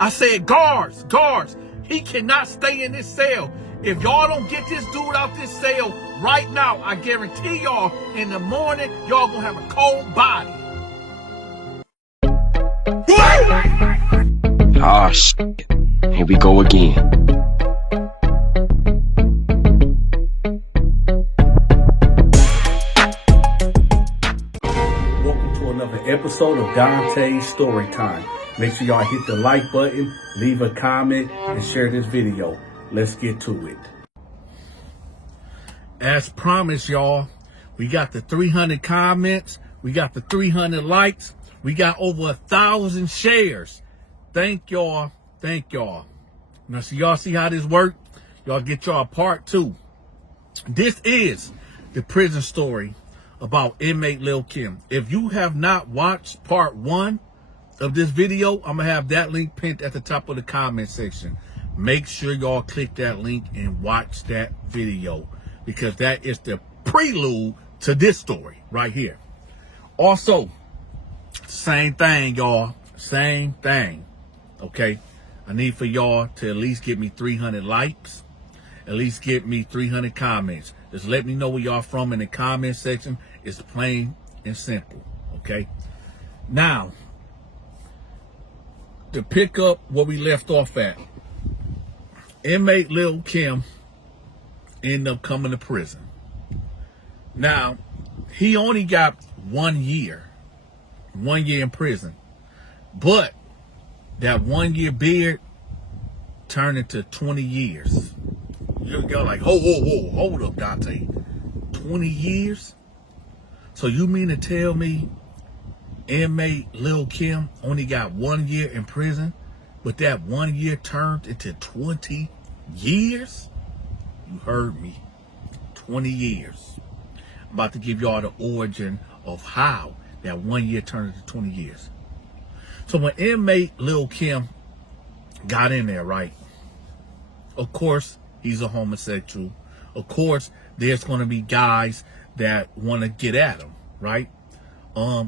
I said, guards, he cannot stay in this cell. If y'all don't get this dude out this cell right now, I guarantee y'all in the morning, y'all gonna have a cold body. Ah, shit. Here we go again. Welcome to another episode of Dante's Story Time. Make sure y'all hit the like button, leave a comment, and share this video. Let's get to it. As promised, y'all, we got the 300 comments. We got the 300 likes. We got over 1,000 shares. Thank y'all. Thank y'all. Now, so y'all see how this works? Y'all get y'all part 2. This is the prison story about inmate Lil Kim. If you have not watched part 1 of this video, I'm going to have that link pinned at the top of the comment section. Make sure y'all click that link and watch that video, because that is the prelude to this story right here. Also, same thing, y'all. Same thing. Okay? I need for y'all to at least get me 300 likes. At least get me 300 comments. Just let me know where y'all from in the comment section. It's plain and simple. Okay? Now, to pick up where we left off at, inmate Lil Kim ended up coming to prison. Now, he only got 1 year. 1 year in prison. But that 1 year beard turned into 20 years. You're like, whoa, hold up, Dante. 20 years? So you mean to tell me inmate Lil Kim only got 1 year in prison, but that 1 year turned into 20 years? You heard me. 20 years. I'm about to give y'all the origin of how that 1 year turned into 20 years. So when inmate Lil Kim got in there, right? Of course, he's a homosexual. Of course, there's going to be guys that want to get at him, right?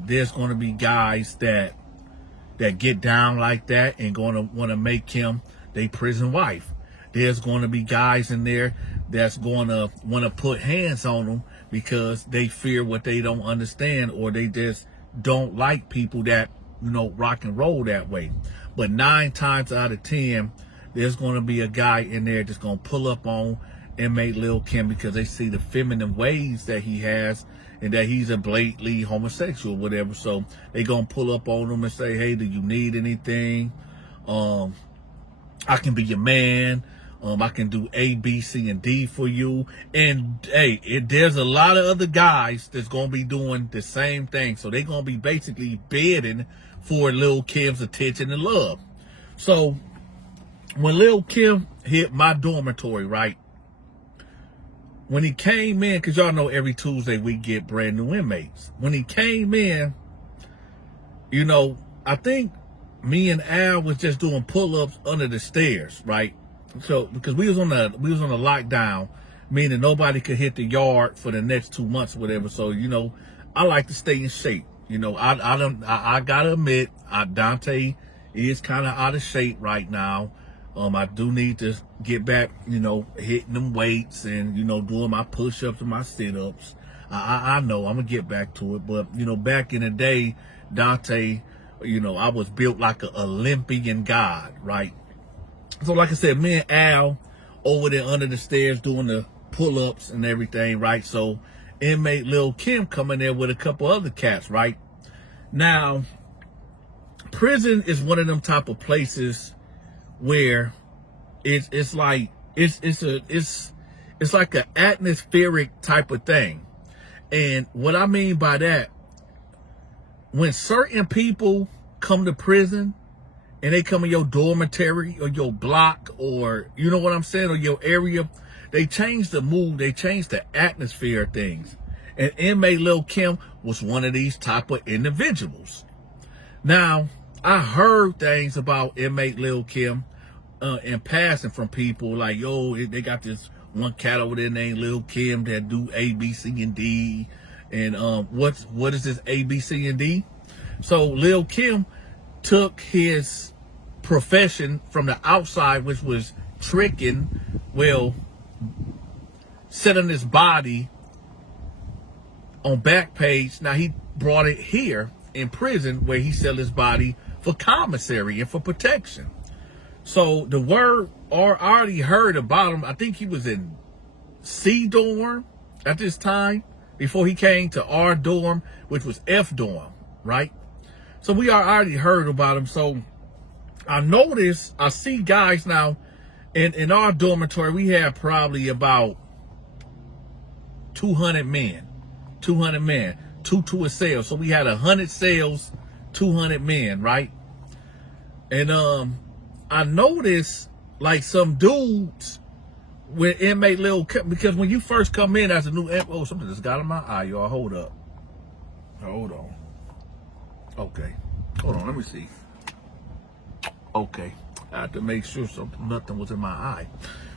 There's going to be guys that get down like that and going to want to make him their prison wife. There's going to be guys in there that's going to want to put hands on them because they fear what they don't understand, or they just don't like people that, you know, rock and roll that way. But 9 times out of 10, there's going to be a guy in there that's going to pull up on inmate Lil Kim because they see the feminine ways that he has and that he's a blatantly homosexual, whatever. So they going to pull up on him and say, hey, do you need anything? I can be your man. I can do A, B, C, and D for you. And hey, there's a lot of other guys that's going to be doing the same thing. So they're going to be basically begging for Lil Kim's attention and love. So when Lil Kim hit my dormitory, right? When he came in, because y'all know every Tuesday we get brand new inmates. When he came in, you know, I think me and Al was just doing pull-ups under the stairs, right? So because we was on a lockdown, meaning nobody could hit the yard for the next 2 months or whatever. So, you know, I like to stay in shape. You know, I gotta admit, Dante is kind of out of shape right now. I do need to get back, you know, hitting them weights and, you know, doing my push-ups and my sit-ups. I know I'm gonna get back to it, but, you know, back in the day, Dante, you know, I was built like an Olympian god, right? So like I said, me and Al over there under the stairs doing the pull-ups and everything, right? So inmate Lil Kim coming there with a couple other cats, right? Now, prison is one of them type of places where it's like an atmospheric type of thing. And what I mean by that, when certain people come to prison and they come in your dormitory or your block, or you know what I'm saying, or your area, they change the mood, they change the atmosphere of things. And inmate Lil Kim was one of these type of individuals. Now, I heard things about inmate Lil Kim in passing from people like, yo, they got this one cat over there named Lil Kim that do A, B, C, and D. And what is this A, B, C, and D? So Lil Kim took his profession from the outside, which was tricking, well, selling his body on Backpage. Now he brought it here in prison where he sell his body for commissary and for protection. So the word, or I already heard about him. I think he was in C dorm at this time before he came to R dorm, which was F dorm, right? So we already heard about him. So I noticed, I see guys now in our dormitory, we had probably about 200 men, two to a cell. So we had 100 cells, 200 men, right? And I noticed like some dudes with inmate Lil Kim, because when you first come in as a new inmate, oh, something just got in my eye, y'all. Hold up. Hold on. Okay. Hold on, let me see. Okay. I had to make sure nothing was in my eye.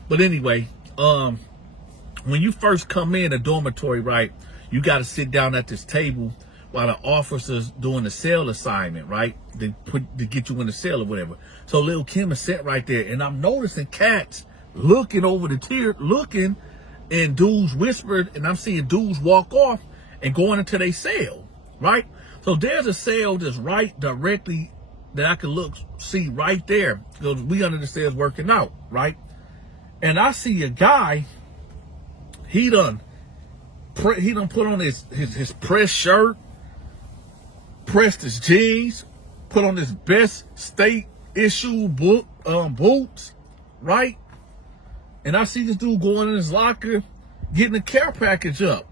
But anyway, when you first come in a dormitory, right, you got to sit down at this table while the officer's doing the cell assignment, right? To get you in the cell or whatever. So Lil Kim is sitting right there, and I'm noticing cats looking over the tier, looking, and dudes whispered, and I'm seeing dudes walk off and going into their cell, right? So there's a cell that's right directly that I can see right there, because we under the stairs working out, right? And I see a guy, he done put on his press shirt, pressed his jeans, put on his best state issue boots, right? And I see this dude going in his locker, getting a care package up.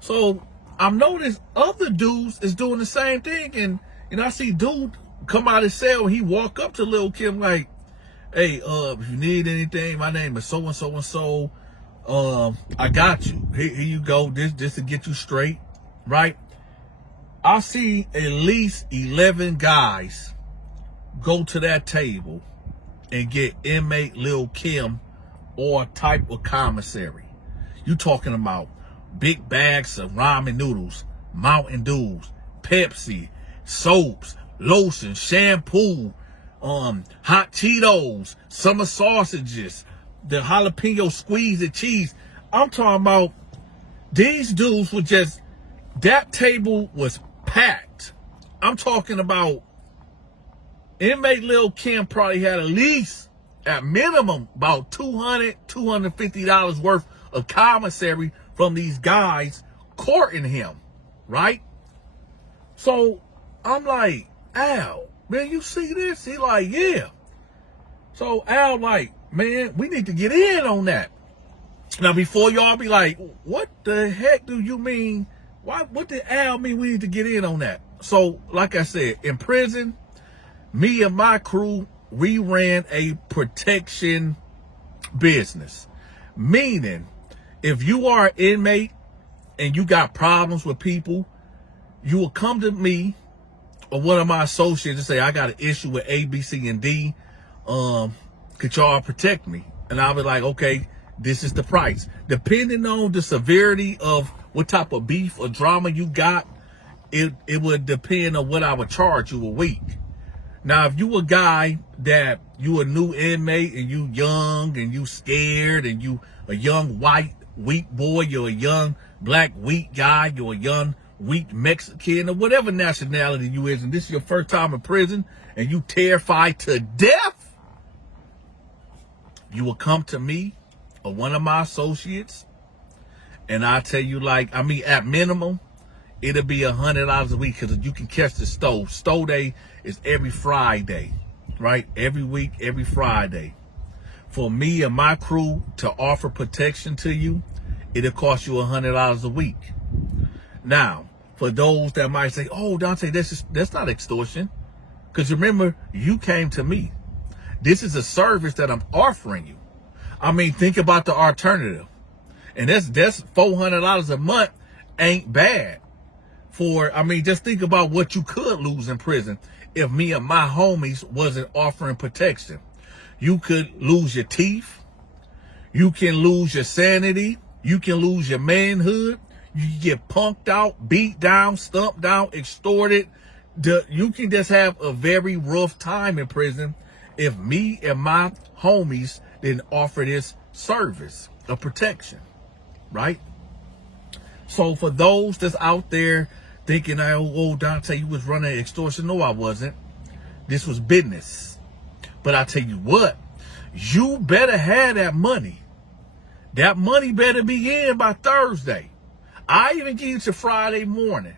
So I've noticed other dudes is doing the same thing, and I see dude come out of his cell, he walk up to Lil Kim like, hey, if you need anything, my name is so and so and so. I got you. Here you go. This to get you straight, right? I see at least 11 guys go to that table and get inmate Lil Kim or type of commissary. You talking about big bags of ramen noodles, Mountain Dews, Pepsi, soaps, lotion, shampoo, hot Cheetos, summer sausages, the jalapeno squeezed cheese. I'm talking about these dudes were just, that table was packed. I'm talking about inmate Lil Kim probably had at least, at minimum, about $200, $250 worth of commissary from these guys courting him, right? So I'm like, Al, man, you see this? He like, yeah. So Al like, man, we need to get in on that. Now, before y'all be like, what the heck do you mean? What did Al mean we need to get in on that? So, like I said, in prison, me and my crew, we ran a protection business. Meaning, if you are an inmate and you got problems with people, you will come to me or one of my associates and say, I got an issue with A, B, C, and D. Could y'all protect me? And I'll be like, okay, this is the price. Depending on the severity of what type of beef or drama you got, it would depend on what I would charge you a week. Now, if you a guy that you a new inmate and you young and you scared and you a young white weak boy, you're a young black weak guy, you're a young weak Mexican or whatever nationality you is, and this is your first time in prison and you terrified to death, you will come to me or one of my associates, and I tell you, like, I mean, at minimum, it'll be $100 a week, because you can catch the stove. Stow day is every Friday, right? Every week, every Friday. For me and my crew to offer protection to you, it'll cost you $100 a week. Now, for those that might say, oh, Dante, that's not extortion. Because remember, you came to me. This is a service that I'm offering you. I mean, think about the alternative. And that's $400 a month ain't bad. I mean, just think about what you could lose in prison if me and my homies wasn't offering protection. You could lose your teeth. You can lose your sanity. You can lose your manhood. You can get punked out, beat down, stumped down, extorted. You can just have a very rough time in prison if me and my homies didn't offer this service of protection, right? So for those that's out there thinking, oh, Dante, you was running extortion. No, I wasn't. This was business. But I tell you what, you better have that money. That money better be in by Thursday. I even give you to Friday morning.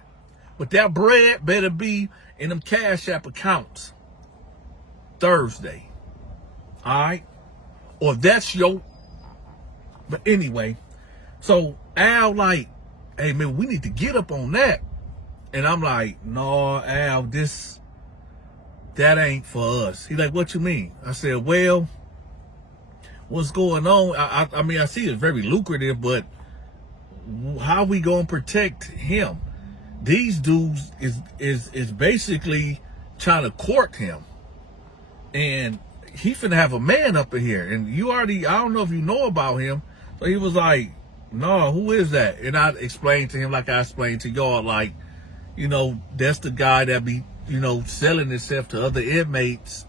But that bread better be in them Cash App accounts Thursday. All right? Or that's your... But anyway, so Al like, hey, man, we need to get up on that. And I'm like, no, Al, that ain't for us. He's like, what you mean? I said, well, what's going on? I mean, I see it's very lucrative, but how we gonna protect him? These dudes is basically trying to court him, and he finna have a man up in here. And you already, I don't know if you know about him. So he was like, no, who is that? And I explained to him like I explained to y'all, like, you know, that's the guy that be, you know, selling himself to other inmates.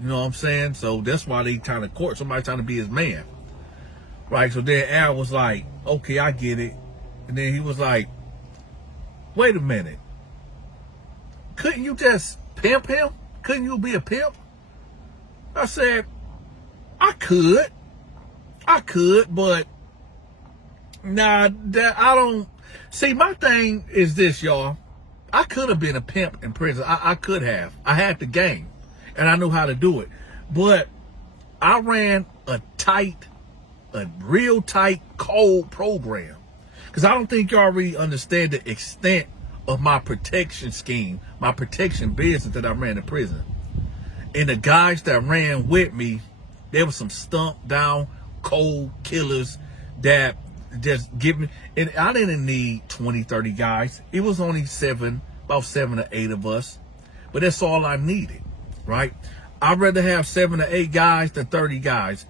You know what I'm saying? So that's why they trying to court somebody trying to be his man. Right? So then Al was like, okay, I get it. And then he was like, wait a minute. Couldn't you just pimp him? Couldn't you be a pimp? I said, I could, but nah, that I don't. See, my thing is this, y'all. I could have been a pimp in prison. I could have. I had the game, and I knew how to do it. But I ran a real tight, cold program. Because I don't think y'all really understand the extent of my protection scheme, my protection business that I ran in prison. And the guys that ran with me, there were some stumped down, cold killers that just give me, and I didn't need 20, 30 guys. It was only about 7 or 8 of us. But that's all I needed, right? I'd rather have 7 or 8 guys than 30 guys.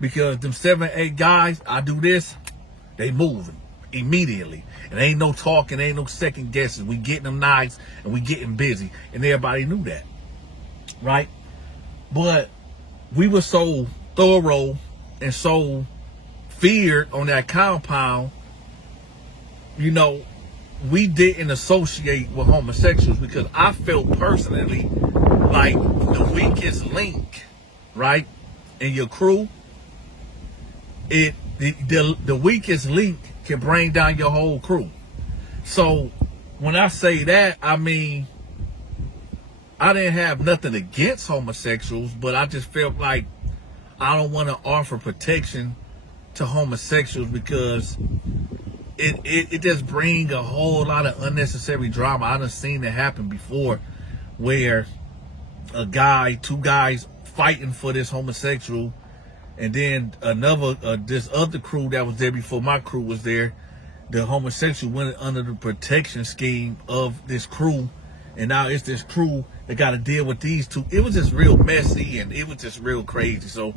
Because them 7 or 8 guys, I do this, they moving immediately. And ain't no talking, ain't no second guessing. We getting them knives and we getting busy. And everybody knew that, right? But we were so thorough and so feared on that compound, you know, we didn't associate with homosexuals because I felt personally like the weakest link, right, in your crew, the weakest link can bring down your whole crew. So when I say that, I mean, I didn't have nothing against homosexuals, but I just felt like I don't want to offer protection to homosexuals because it just brings a whole lot of unnecessary drama. I done seen it happen before where a guy, 2 guys fighting for this homosexual, and then this other crew that was there before my crew was there, the homosexual went under the protection scheme of this crew, and now it's this crew that got to deal with these 2. It was just real messy, and it was just real crazy. So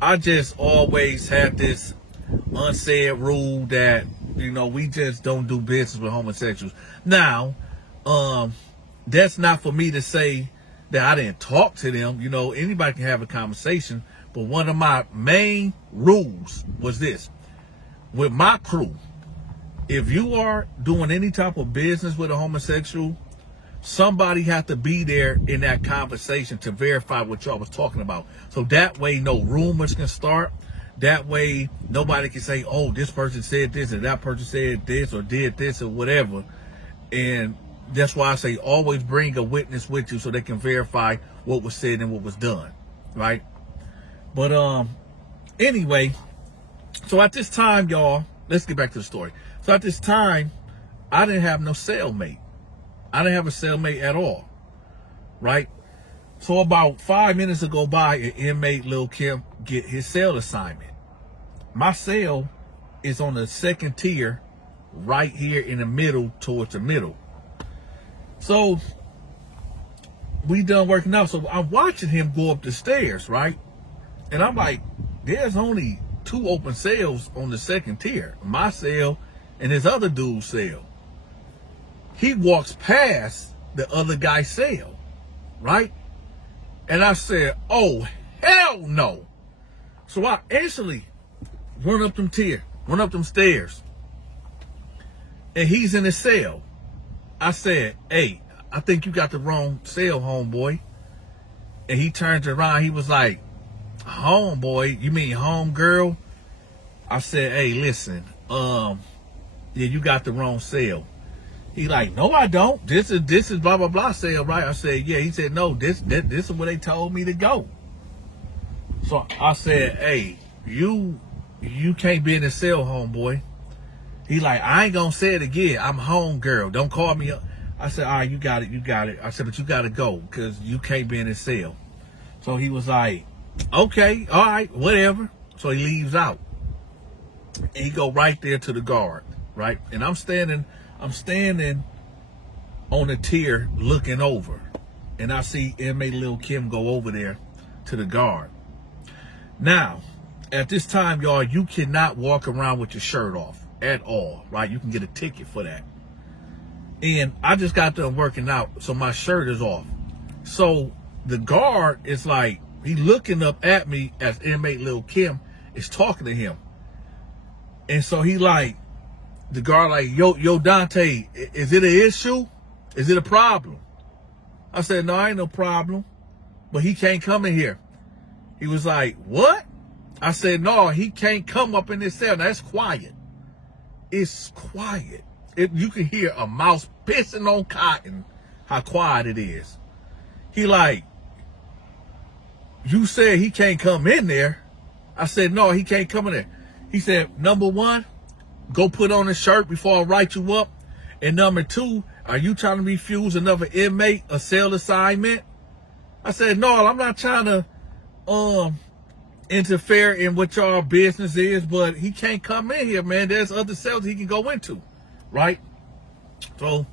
I just always had this unsaid rule that, you know, we just don't do business with homosexuals. Now, that's not for me to say that I didn't talk to them. You know, anybody can have a conversation. But one of my main rules was this. With my crew, if you are doing any type of business with a homosexual, somebody has to be there in that conversation to verify what y'all was talking about. So that way no rumors can start. That way nobody can say, oh, this person said this and that person said this or did this or whatever. And that's why I say always bring a witness with you so they can verify what was said and what was done, right? But anyway, so at this time, y'all, let's get back to the story. So at this time, I didn't have no cellmate. I didn't have a cellmate at all, right? So about 5 minutes ago by, an inmate, Lil Kim, get his cell assignment. My cell is on the 2nd tier, right here in the middle, towards the middle. So we done working out. So I'm watching him go up the stairs, right? And I'm like, there's only 2 open cells on the 2nd tier, my cell and his other dude's cell. He walks past the other guy's cell, right? And I said, oh, hell no. So I instantly run up them stairs. And he's in his cell. I said, hey, I think you got the wrong cell, homeboy. And he turns around. He was like, homeboy, you mean homegirl? I said, hey, listen, yeah, you got the wrong cell. He like, no, I don't. This is blah, blah, blah cell, right? I said, yeah. He said, no, this is where they told me to go. So I said, hey, you can't be in the cell, homeboy. He like, I ain't gonna say it again. I'm home girl. Don't call me up. I said, all right, you got it. I said, but you gotta go because you can't be in the cell. So he was like, okay, all right, whatever. So he leaves out. And he go right there to the guard, right? And I'm standing on the tier looking over. And I see inmate Lil Kim go over there to the guard. Now, at this time, y'all, you cannot walk around with your shirt off at all, right? You can get a ticket for that. And I just got done working out, so my shirt is off. So the guard is like, he looking up at me as inmate Lil Kim is talking to him. And so he like, the guard like, yo, Dante, is it an issue? Is it a problem? I said, no, ain't no problem, but he can't come in here. He was like, what? I said, no, he can't come up in this cell. Now, it's quiet. It's quiet. You can hear a mouse pissing on cotton, how quiet it is. He like, you said he can't come in there. I said, no, he can't come in there. He said, number one, go put on a shirt before I write you up. And number two, are you trying to refuse another inmate a cell assignment? I said, no, I'm not trying to interfere in what y'all business is, but he can't come in here, man. There's other cells he can go into, right? So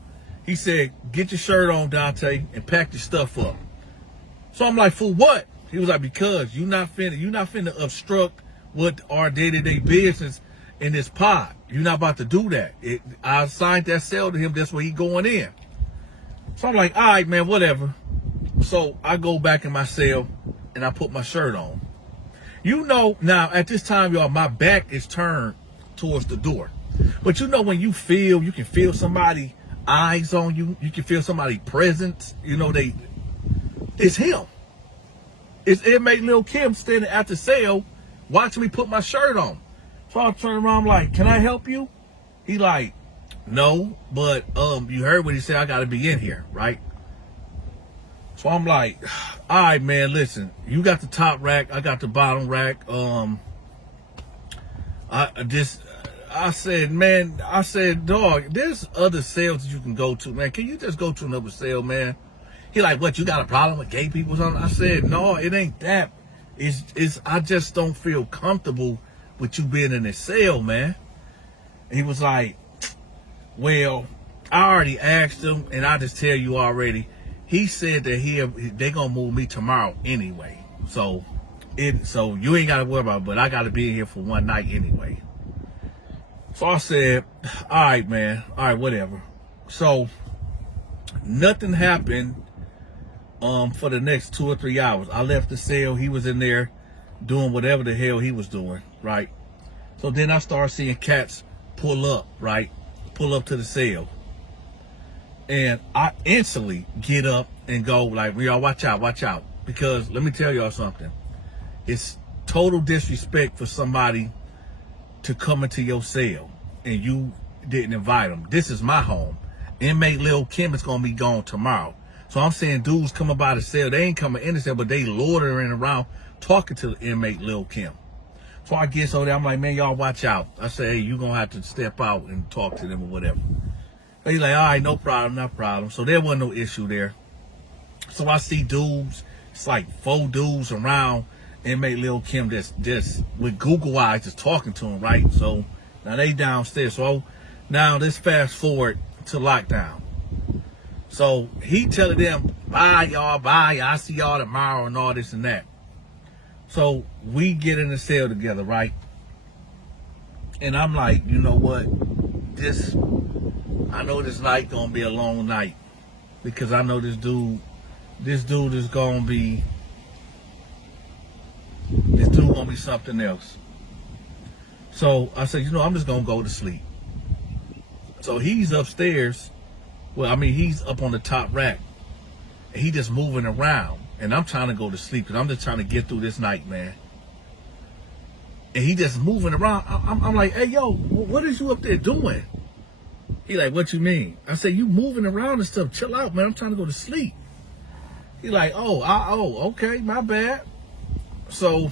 he said, get your shirt on, Dante, and pack your stuff up. So I'm like, for what? He was like, because you're not finna obstruct what our day-to-day business in this pod. You're not about to do that. I assigned that cell to him. That's where he going in. So I'm like, all right, man, whatever. So I go back in my cell and I put my shirt on. You know, now at this time, y'all, my back is turned towards the door. But you know, when you can feel somebody's eyes on you. You can feel somebody's presence. You know, it's him. It's inmate Lil Kim standing at the cell watching me put my shirt on. So I turn around, I'm like, can I help you? He like, no, but you heard what he said, I gotta be in here, right? So I'm like, all right, man, listen, you got the top rack, I got the bottom rack. I said, dog, there's other cells that you can go to, man. Can you just go to another cell, man? He like, what, you got a problem with gay people or something? I said, no, it ain't that. It's I just don't feel comfortable with you being in this cell, man. And he was like, well, I already asked him, and I just tell you already, he said that they gonna move me tomorrow anyway. So you ain't gotta worry about it, but I gotta be in here for one night anyway. So I said, all right, man, all right, whatever. So nothing happened for the next 2 or 3 hours. I left the cell. He was in there doing whatever the hell he was doing, right? So then I started seeing cats pull up to the cell. And I instantly get up and go like, y'all watch out. Because let me tell y'all something. It's total disrespect for somebody to come into your cell and you didn't invite them. This is my home. Inmate Lil Kim is going to be gone tomorrow. So I'm saying dudes coming by the cell, they ain't coming in the cell, but they loitering around talking to the inmate Lil Kim. So I get over there, I'm like, man, y'all watch out. I say, hey, you going to have to step out and talk to them or whatever. So he's like, all right, no problem. So there wasn't no issue there. So I see dudes, it's like 4 dudes around inmate Lil Kim just with Google eyes just talking to him, right? So now they downstairs. So now let's fast forward to lockdown. So he telling them, bye, y'all, I see y'all tomorrow and all this and that. So we get in the cell together, right? And I'm like, you know what? I know this night gonna be a long night because I know this dude is gonna be This dude gonna be something else. So I said, I'm just gonna go to sleep. So he's upstairs. Well, I mean, he's up on the top rack. And he just moving around. And I'm trying to go to sleep because I'm just trying to get through this night, man. And he just moving around. I'm like, hey, yo, what is you up there doing? He like, what you mean? I said, you moving around and stuff. Chill out, man. I'm trying to go to sleep. He like, okay, my bad. So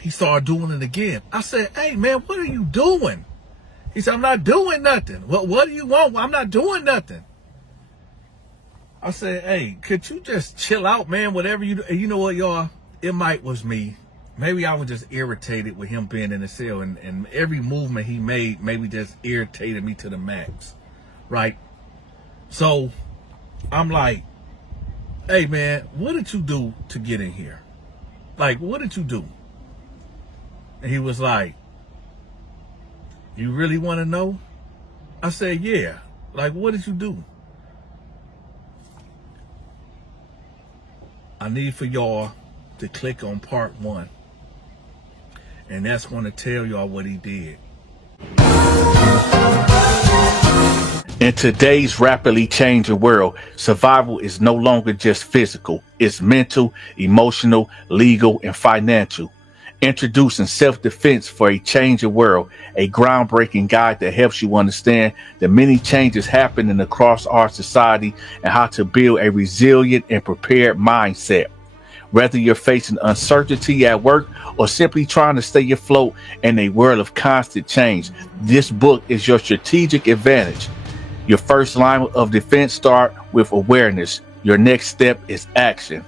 he started doing it again. I said, hey, man, what are you doing? He said, I'm not doing nothing. What do you want? I'm not doing nothing. I said, hey, could you just chill out, man? Whatever you do. You know what, y'all? It was me. Maybe I was just irritated with him being in the cell, and every movement he made maybe just irritated me to the max, right? So I'm like, hey, man, what did you do to get in here? Like, what did you do? And he was like, you really want to know? I said, yeah. Like, what did you do? I need for y'all to click on part 1. And that's going to tell y'all what he did. In today's rapidly changing world, survival is no longer just physical. It's mental, emotional, legal, and financial. Introducing Self-Defense for a Changing World, a groundbreaking guide that helps you understand the many changes happening across our society and how to build a resilient and prepared mindset. Whether you're facing uncertainty at work or simply trying to stay afloat in a world of constant change, this book is your strategic advantage. Your first line of defense starts with awareness. Your next step is action.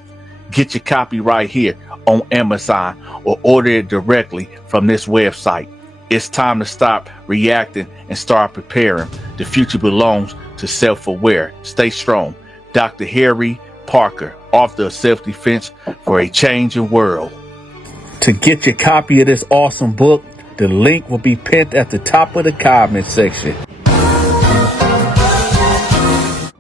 Get your copy right here on Amazon or order it directly from this website. It's time to stop reacting and start preparing. The future belongs to self-aware. Stay strong. Dr. Harry Parker, author of Self-Defense for a Changing World. To get your copy of this awesome book, the link will be pinned at the top of the comment section.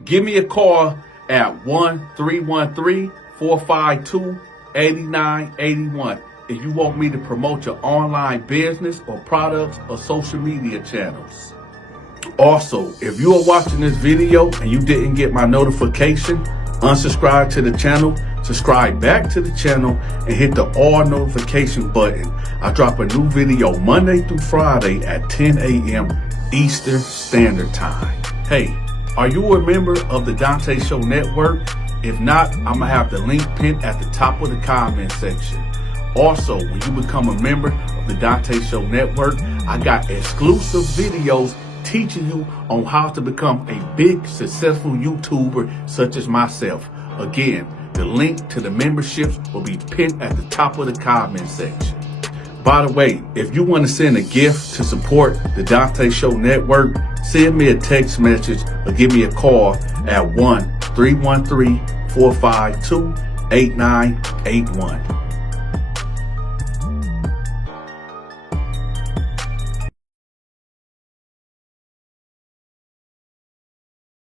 Give me a call at 1-313-452-8981 if you want me to promote your online business or products or social media channels. Also, if you are watching this video and you didn't get my notification, unsubscribe to the channel, subscribe back to the channel, and hit the all notification button. I drop a new video Monday through Friday at 10 a.m. Eastern Standard Time. Hey, are you a member of the Dante Show Network? If not, I'm going to have the link pinned at the top of the comment section. Also, when you become a member of the Dante Show Network, I got exclusive videos teaching you on how to become a big, successful YouTuber such as myself. Again, the link to the memberships will be pinned at the top of the comment section. By the way, if you want to send a gift to support the Dante Show Network, send me a text message or give me a call at 1-313-452-8981.